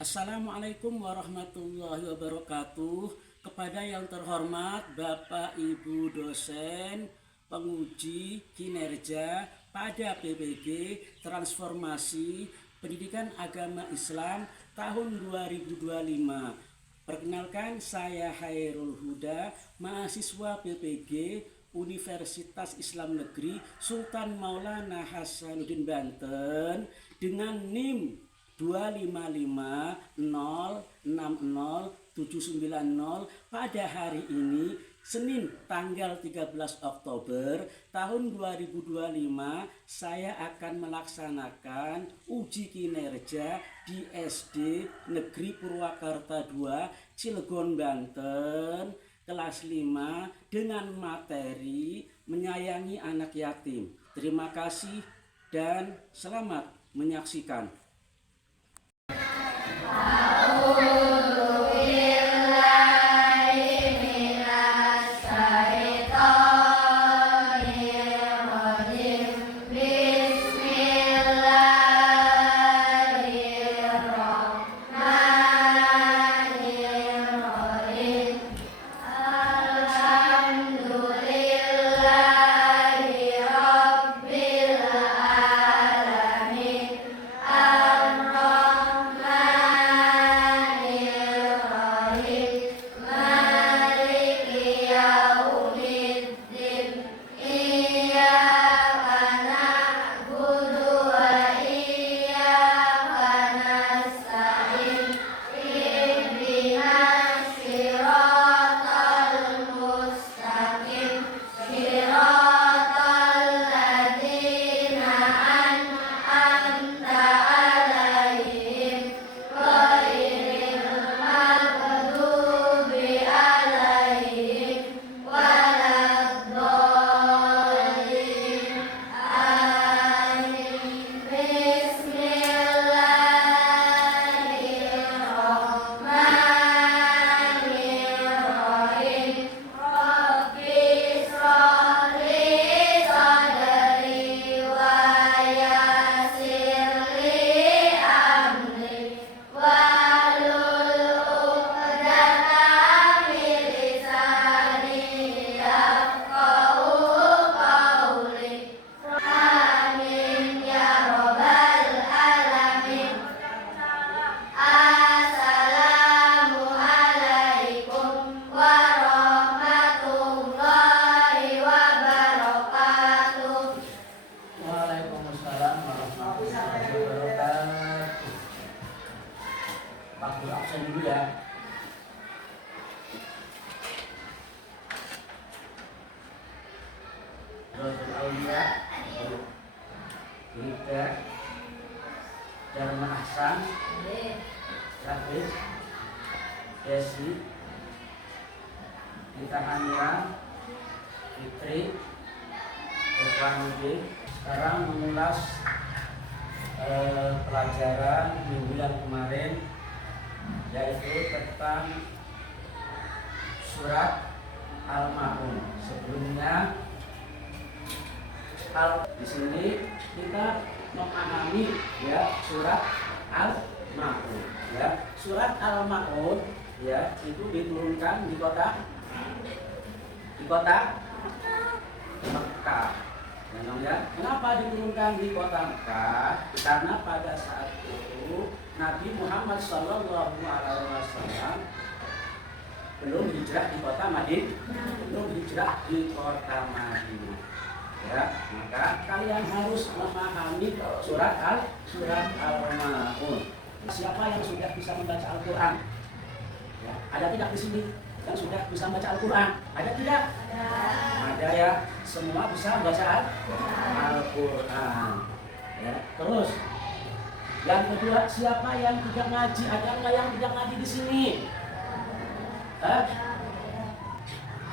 Assalamualaikum warahmatullahi wabarakatuh. Kepada yang terhormat Bapak Ibu dosen, penguji kinerja pada PPG Transformasi Pendidikan Agama Islam tahun 2025. Perkenalkan, saya Hairul Huda, mahasiswa PPG Universitas Islam Negeri Sultan Maulana Hasanuddin Banten dengan NIM 255060790 pada hari ini Senin tanggal 13 Oktober tahun 2025 saya akan melaksanakan uji kinerja di SD Negeri Purwakarta 2 Cilegon Banten kelas 5 dengan materi menyayangi anak yatim. Terima kasih dan selamat menyaksikan. Waalaikumsalam warahmatullahi wabarakatuh. Pak Guru absen dulu ya. Rosul Aulia, Rika, Dharma Ahsan, Rafis, Desi, Gita Hamira, Fitri, Irfanudin. Sekarang mengulas pelajaran minggu yang kemarin, yaitu tentang surat Al-Ma'un. Sebelumnya di sini kita memahami ya surat Al-Ma'un. Ya, surat Al-Ma'un ya itu diturunkan di kota Mekah. Ya, kenapa diturunkan di kota Mekah? Karena pada saat itu Nabi Muhammad SAW belum hijrah di kota Madinah, belum hijrah di kota Madinah. Ya, maka kalian harus memahami surat Al-Ma'un. Siapa yang sudah bisa membaca Al-Quran? Ya, ada tidak di sini yang sudah bisa membaca Al-Quran? Ada tidak? Ada ya, semua bisa membaca Al-Quran. Ya, terus yang kedua, siapa yang tidak ngaji? Ada nggak yang tidak ngaji di sini?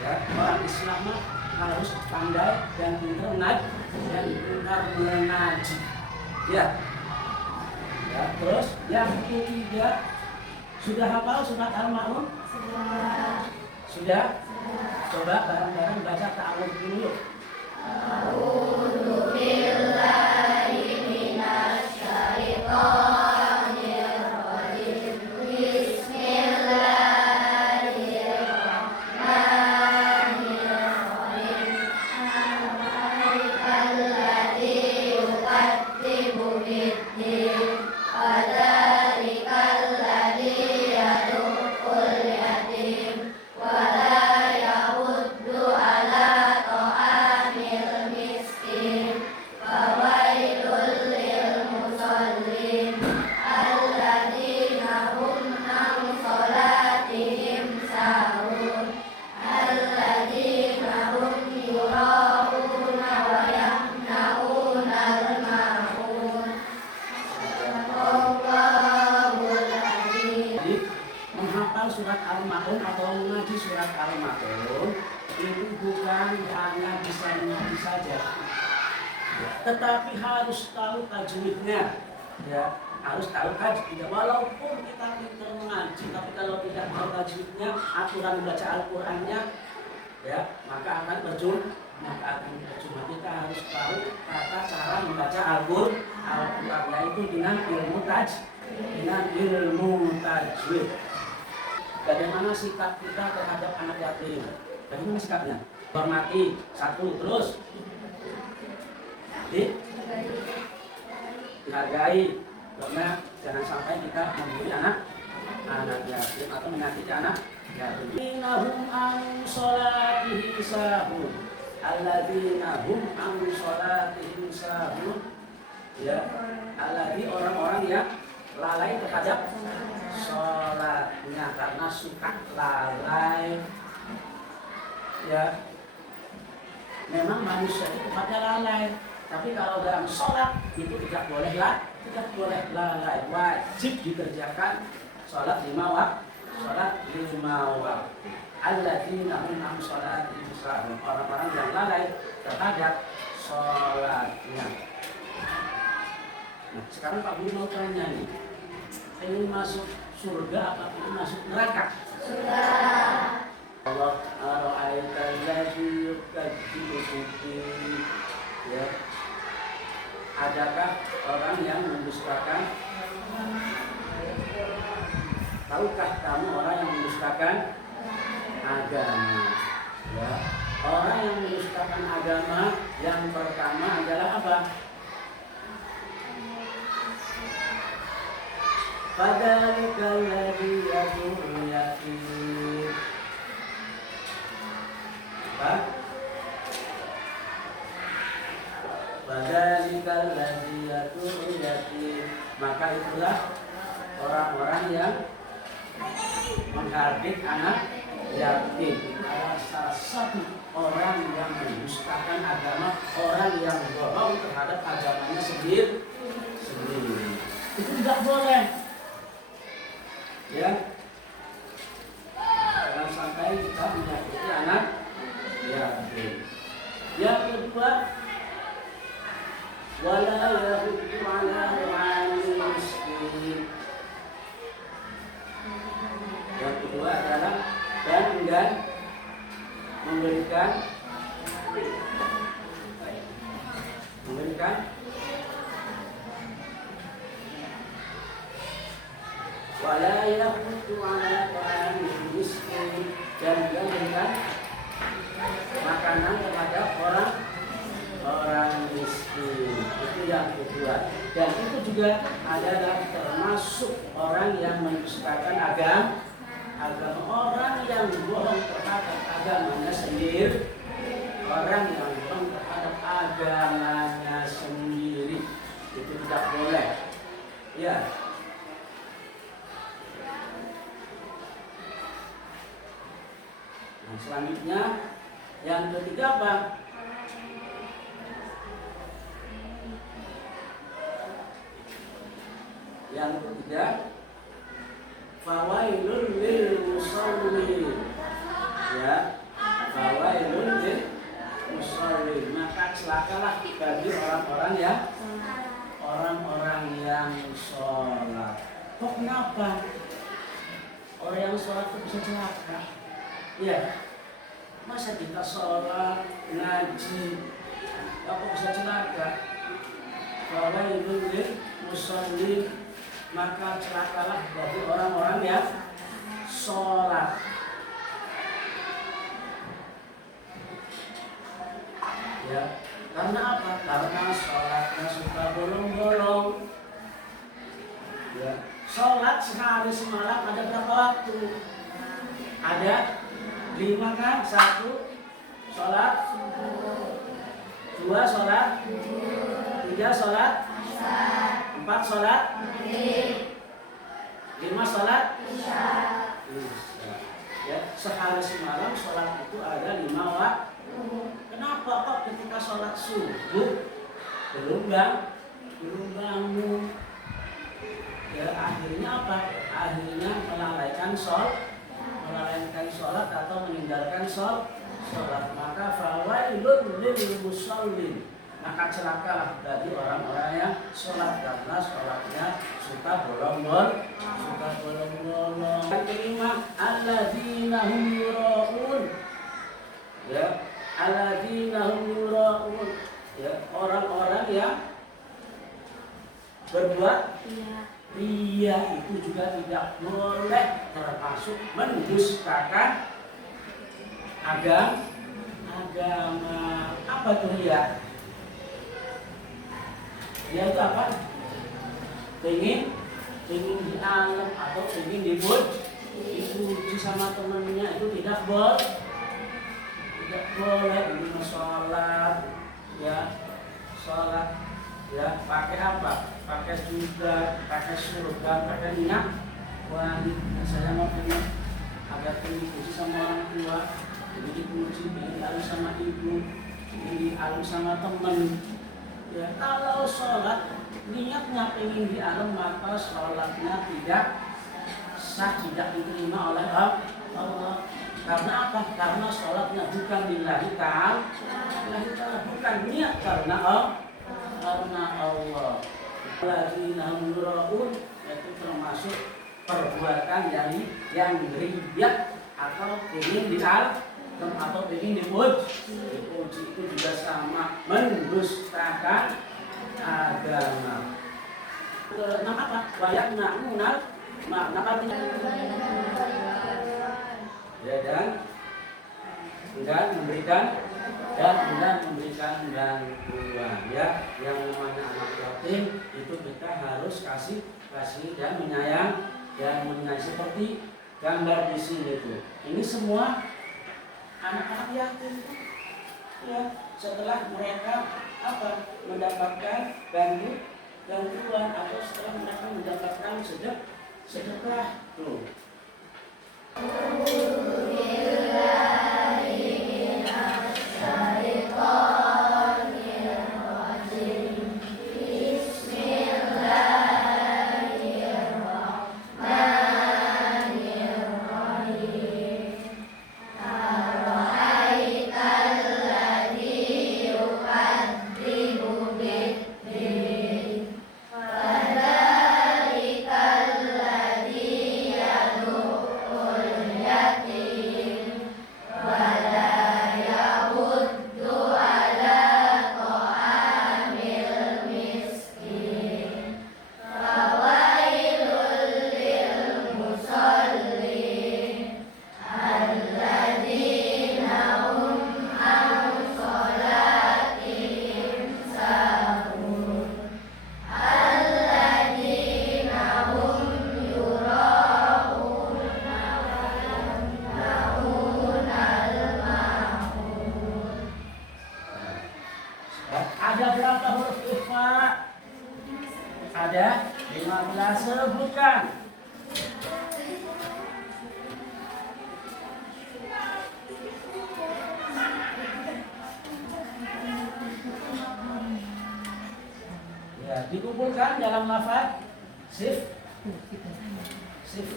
Ya, orang Islam harus pandai dan pintar mengaji. Ya. Ya, terus yang ketiga, sudah hafal surat Al-Ma'un? Sudah? Coba bareng-bareng baca ta'awudz dulu. A'udzu billahi minasy syaithanir rajim. Surat Al-Ma'un atau mengaji surat Al-Ma'un itu bukan hanya bisa mengaji saja, tetapi harus tahu tajwidnya, ya harus tahu tajwidnya. Walaupun kita pintar mengaji, tapi kalau tidak tahu tajwidnya, aturan baca Al-Qurannya, ya maka akan percuma. Kita harus tahu tata cara membaca Al-Quran, yaitu dengan ilmu tajwid. Bagaimana sikap kita terhadap anak yatim? Bagaimana sikapnya? Hormati, satu, terus dihargai, karena jangan sampai kita membuli anak yatim atau menyakiti anak yatim. Innahum an sholatihim sahun, alladzina hum an sholatihim sahun, ya, alladzi orang-orang yang lalai terhadap sholatnya karena suka lalai, ya. Memang manusia itu tempatnya lalai, tapi kalau dalam sholat itu tidak boleh lalai. Wajib dikerjakan sholat 5 waktu. Alladzina hum an sholatihim sahun, orang-orang yang lalai terhadap sholatnya. Nah, sekarang Pak Guru mau tanya nih, ingin masuk surga apa ingin masuk neraka? Surga. Allah ara'aital ladzi yukadzibu biddin. Ya. Adakah orang yang mendustakan? Tahukah kamu orang yang mendustakan agama? Ya. Orang yang mendustakan agama yang pertama adalah apa? Fadzalika alladzi yad'ul yatim. Fadzalika alladzi yad'ul yatim. Maka itulah orang-orang yang menghardik anak yatim. Adalah salah satu orang yang mendustakan agama, orang yang bohong terhadap agamanya sendiri. Itu tidak boleh. Ya, jangan sampai kita menyakiti anak yatim. Yang kedua, wala yahuddu ala ta'amil miskin. Yang kedua adalah dan enggan memberikan wala yahuddu ala ta'amil miskin, dan memberikan makanan kepada orang miskin. Itu yang kedua. Dan itu juga adalah termasuk orang yang mendustakan agama, orang yang bohong terhadap agamanya sendiri, orang yang bohong terhadap agamanya sendiri. Itu tidak boleh. Ya. Nah, selanjutnya yang ketiga apa? Yang ketiga, fawailul lil musallin. Ya, fawailul lil musallin. Maka celakalah bagi orang-orang yang sholat. Kok kenapa? Orang yang sholat itu bisa celaka? Ya, masa kita sholat, ngaji, kok bisa celaka? Fawailul lil musallin. Maka celakalah bagi orang-orang yang sholat. Ya, karena apa? Karena sholatnya suka bolong-bolong, Ya. Sholat sehari semalam ada berapa waktu? Ada 5 kan? 1 sholat, 2 sholat, 3 sholat, 4 sholat, 5 sholat, Isya. Ya, sehari semalam sholat itu ada 5 waktu. Kenapa kok ketika sholat subuh belum bangun? Ya, akhirnya apa? Akhirnya melalaikan sholat atau meninggalkan sholat. Maka fawailun lil musallin, maka celakalah bagi orang-orang yang sholat karena sholatnya suka bolong-bolong. Yang kelima, alladzina hum yura'un. Ya, alladzina hum yura'un. Ya, orang-orang yang berbuat ria itu juga tidak boleh termasuk mendustakan agama. Apa tuh ria? Ria itu apa? Pengen dianggap atau pengen dipuji sama temannya, itu tidak boleh. Ini sholat, ya sholat, ya pakai apa? Pakai juga, pakai surga, pakai minyak wangi. Saya mau pengen agar dipuji sama orang tua, ini dipuji, ini dialus sama ibu, ini dialus sama teman. Ya, kalau sholat niatnya pengen dialus, maka sholatnya tidak sah, tidak diterima oleh Allah. Karena apa? Karena sholatnya bukan lillahi ta'ala, bukan niat karena Allah. Alladzina hum yura'un, itu termasuk perbuatan yang riya atau ingin dialus atau ingin dipuji. Itu juga sama mendustakan agama. Kenapa apa? Wayak na'munal artinya ya, dan enggan memberikan bantuan, ya. Yang namanya anak yatim itu kita harus kasih dan menyayang seperti gambar di sini tuh. Ini semua anak-anak yatim, ya. Setelah mereka mendapatkan bantuan atau setelah mereka mendapatkan sedekah tuh. Ada berapa huruf ikhfa? Ada 15, sebutkan. Ya, dikumpulkan dalam lafaz sif,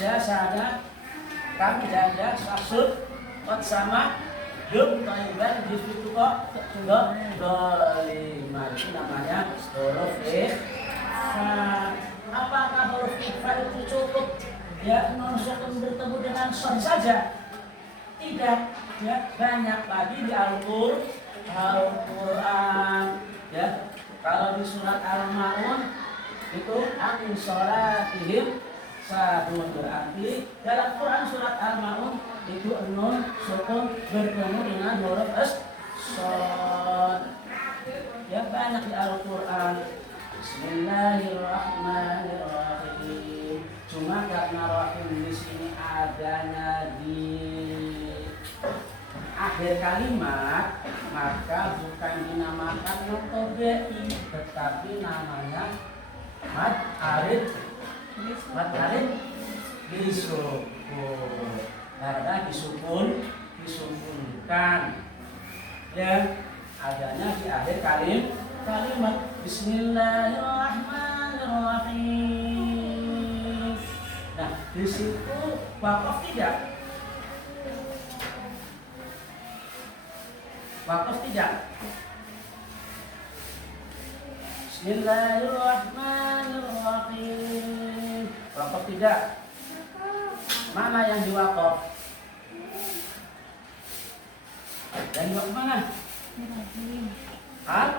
jasada, kam, jada, saksud, kot sama dum, taiban, disitu kok dolimah. Itu namanya huruf ikhfa. Apakah huruf ikhfa itu cukup ya non-sukun bertemu dengan son saja? Tidak, ya, banyak lagi di Al-Quran, ya. Kalau di surat Al-Ma'un itu amin sholatihim sahun, berarti dalam Quran surat Al-Ma'un itu nun sukun bertemu dengan huruf shad. Ya, banyak di Al-Quran. Bismillahirrahmanirrahim. Cuma karena rahim di sini adanya di akhir kalimat, maka bukan dinamakan notobi, tetapi namanya mad arid disukun. Karena disukunkan, ya, adanya di akhir kalimat. Bismillahirrahmanirrahim. Nah, di situ wakaf tidak? Wakaf tidak? Bismillahirrahmanirrahim. Wakaf tidak? Mana yang diwakaf? Yang diwakaf mana? Hah?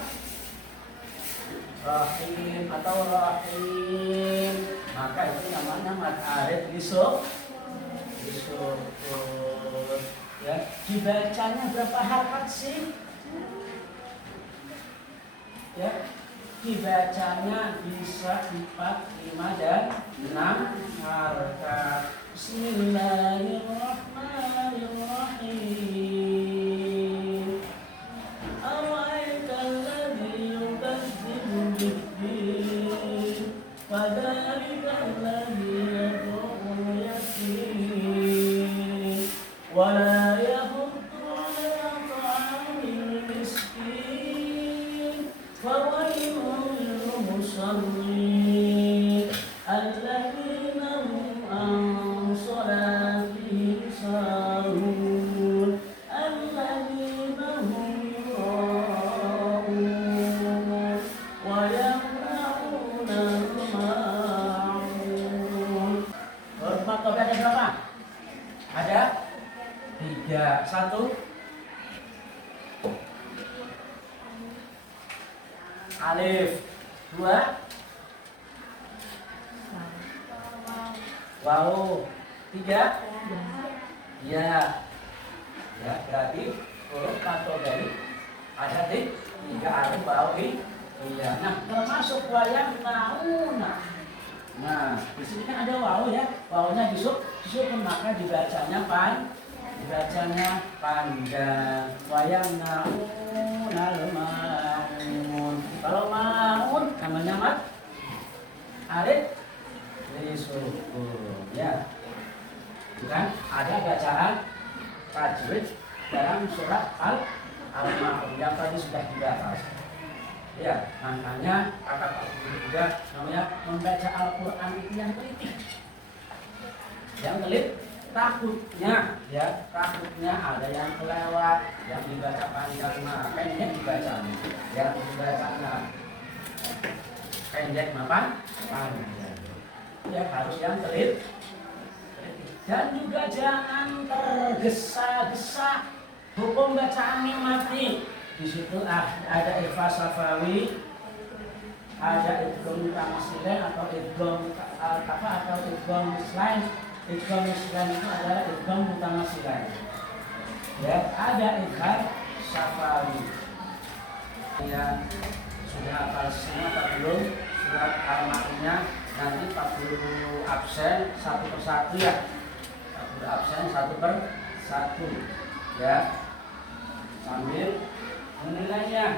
Rahim atau rahim. Maka itu namanya mad arid disukun. Ya, dibacanya berapa harakat sih? Ya, dibacanya bisa 4, 5 dan 6 harakat. Bismillahirrahmanirrahim. Ara'aital ladzi yukadzibu bid-din, fadzalika alladzi yad'u yatim wa la yahuddu 'ala ta'amil miskin, fawailun lil musallin alladzina hum an salatihim sahun alladzina hum yura'un wa yamna'una al-ma'un. Huruf ada berapa? Ada 3. 1 alif, 2 waw, 3 ya. Ya, berarti huruf atau dari ada 3 alif, waw, iya. Nah, termasuk wayang nauna. Nah, di sini kan ada waw ya. Wawnya disukun, maka dibacanya panjang. Wayang nauna al-maun. Kalau maun namanya mad arid disukun, ya. Kan ada bacaan tajwid dalam surat Al-Maun yang tadi sudah dibahas. Ya, makanya kata Pak Guru juga namanya membaca Al-Quran itu yang teliti. Yang teliti takutnya ada yang kelewat, yang dibaca panjang, pendek dibacanya. Yang dibacanya pendek panjang. Ya, harus yang teliti. Dan juga jangan tergesa-gesa hukum bacaan mim mati. Di situ ada ikhfa safawi, ada idgham mutamatsilin atau idgham atau idgham mislain. Idgham mislain itu adalah idgham mutamatsilin. Ya, ada ikhfa safawi. Ya, sudah hafal semua Pak belum? Surat Al-Ma'unnya nanti Pak Guru absen satu persatu ya. Pak Guru absen satu persatu ya. Sambil menilainya.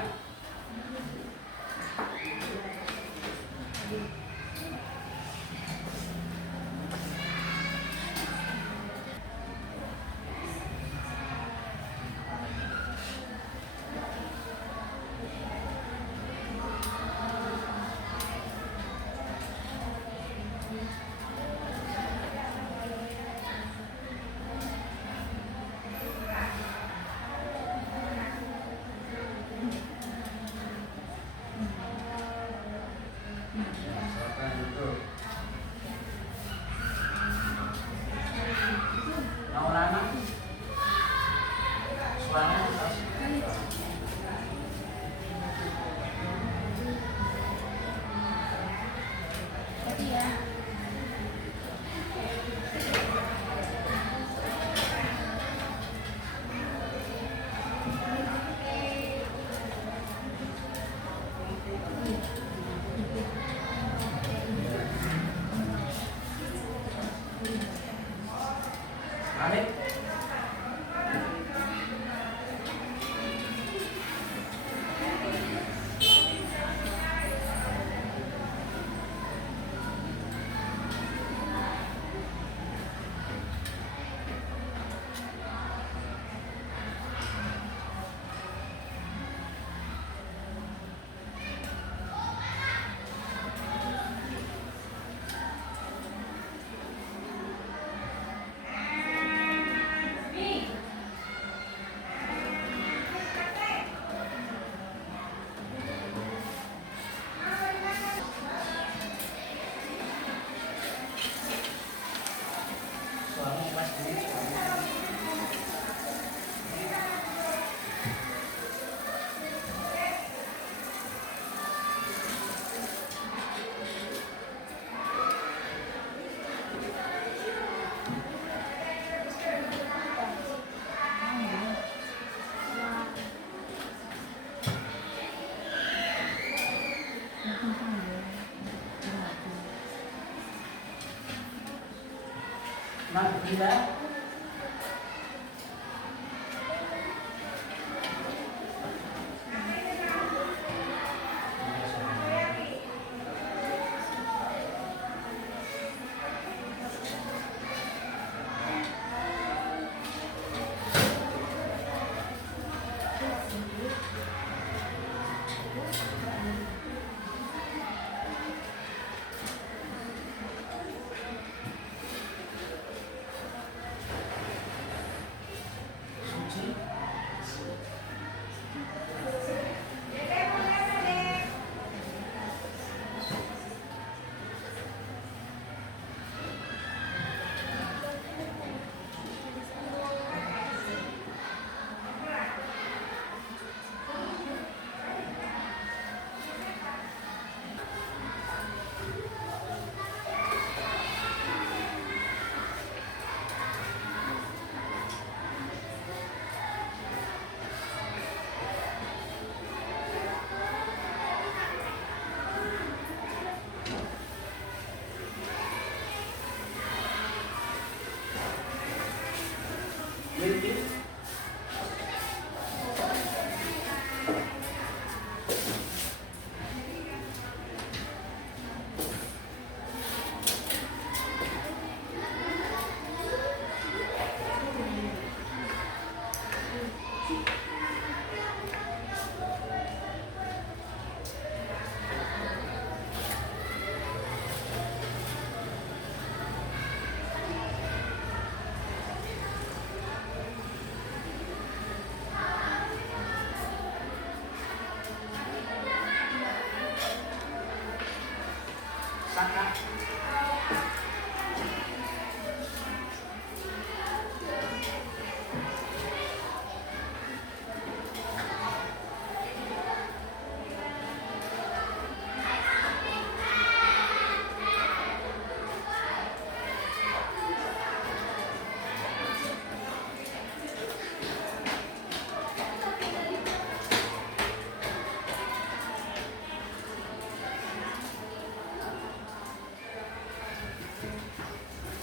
Nabila.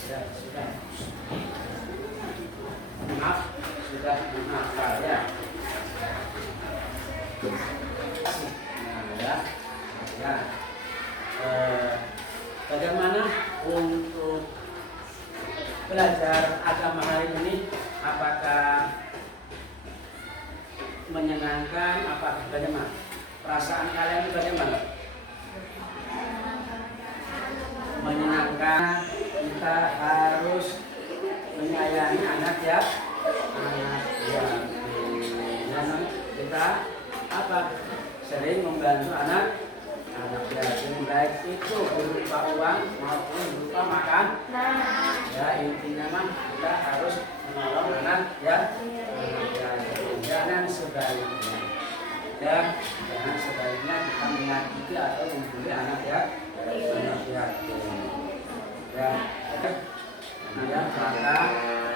Ya, sudah. Maaf, sudah menghafal ya. Nah, ya. Ya. Bagaimana untuk belajar agama hari ini? Apakah menyenangkan? Apakah bagaimana? Perasaan kalian itu bagaimana? Menyenangkan. Kita harus menyayangi anak ya, kita apa sering membantu anak yatim, baik itu berupa uang maupun berupa makan. Ya intinya mah kita harus menolong anak ya, jangan sebaliknya. Ya, jangan sebaliknya kita menyakiti atau membuli anak ya, anak yatim. Ya, maka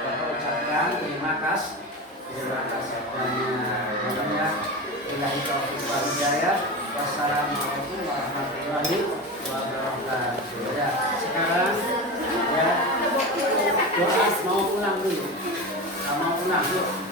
Bapak ucapkan terima kasih banyak. Billahi taufiq wal hidayah. Wassalamualaikum warahmatullahi wabarakatuh. Ya, sekarang ya doa mau pulang dulu. Mau pulang yuk.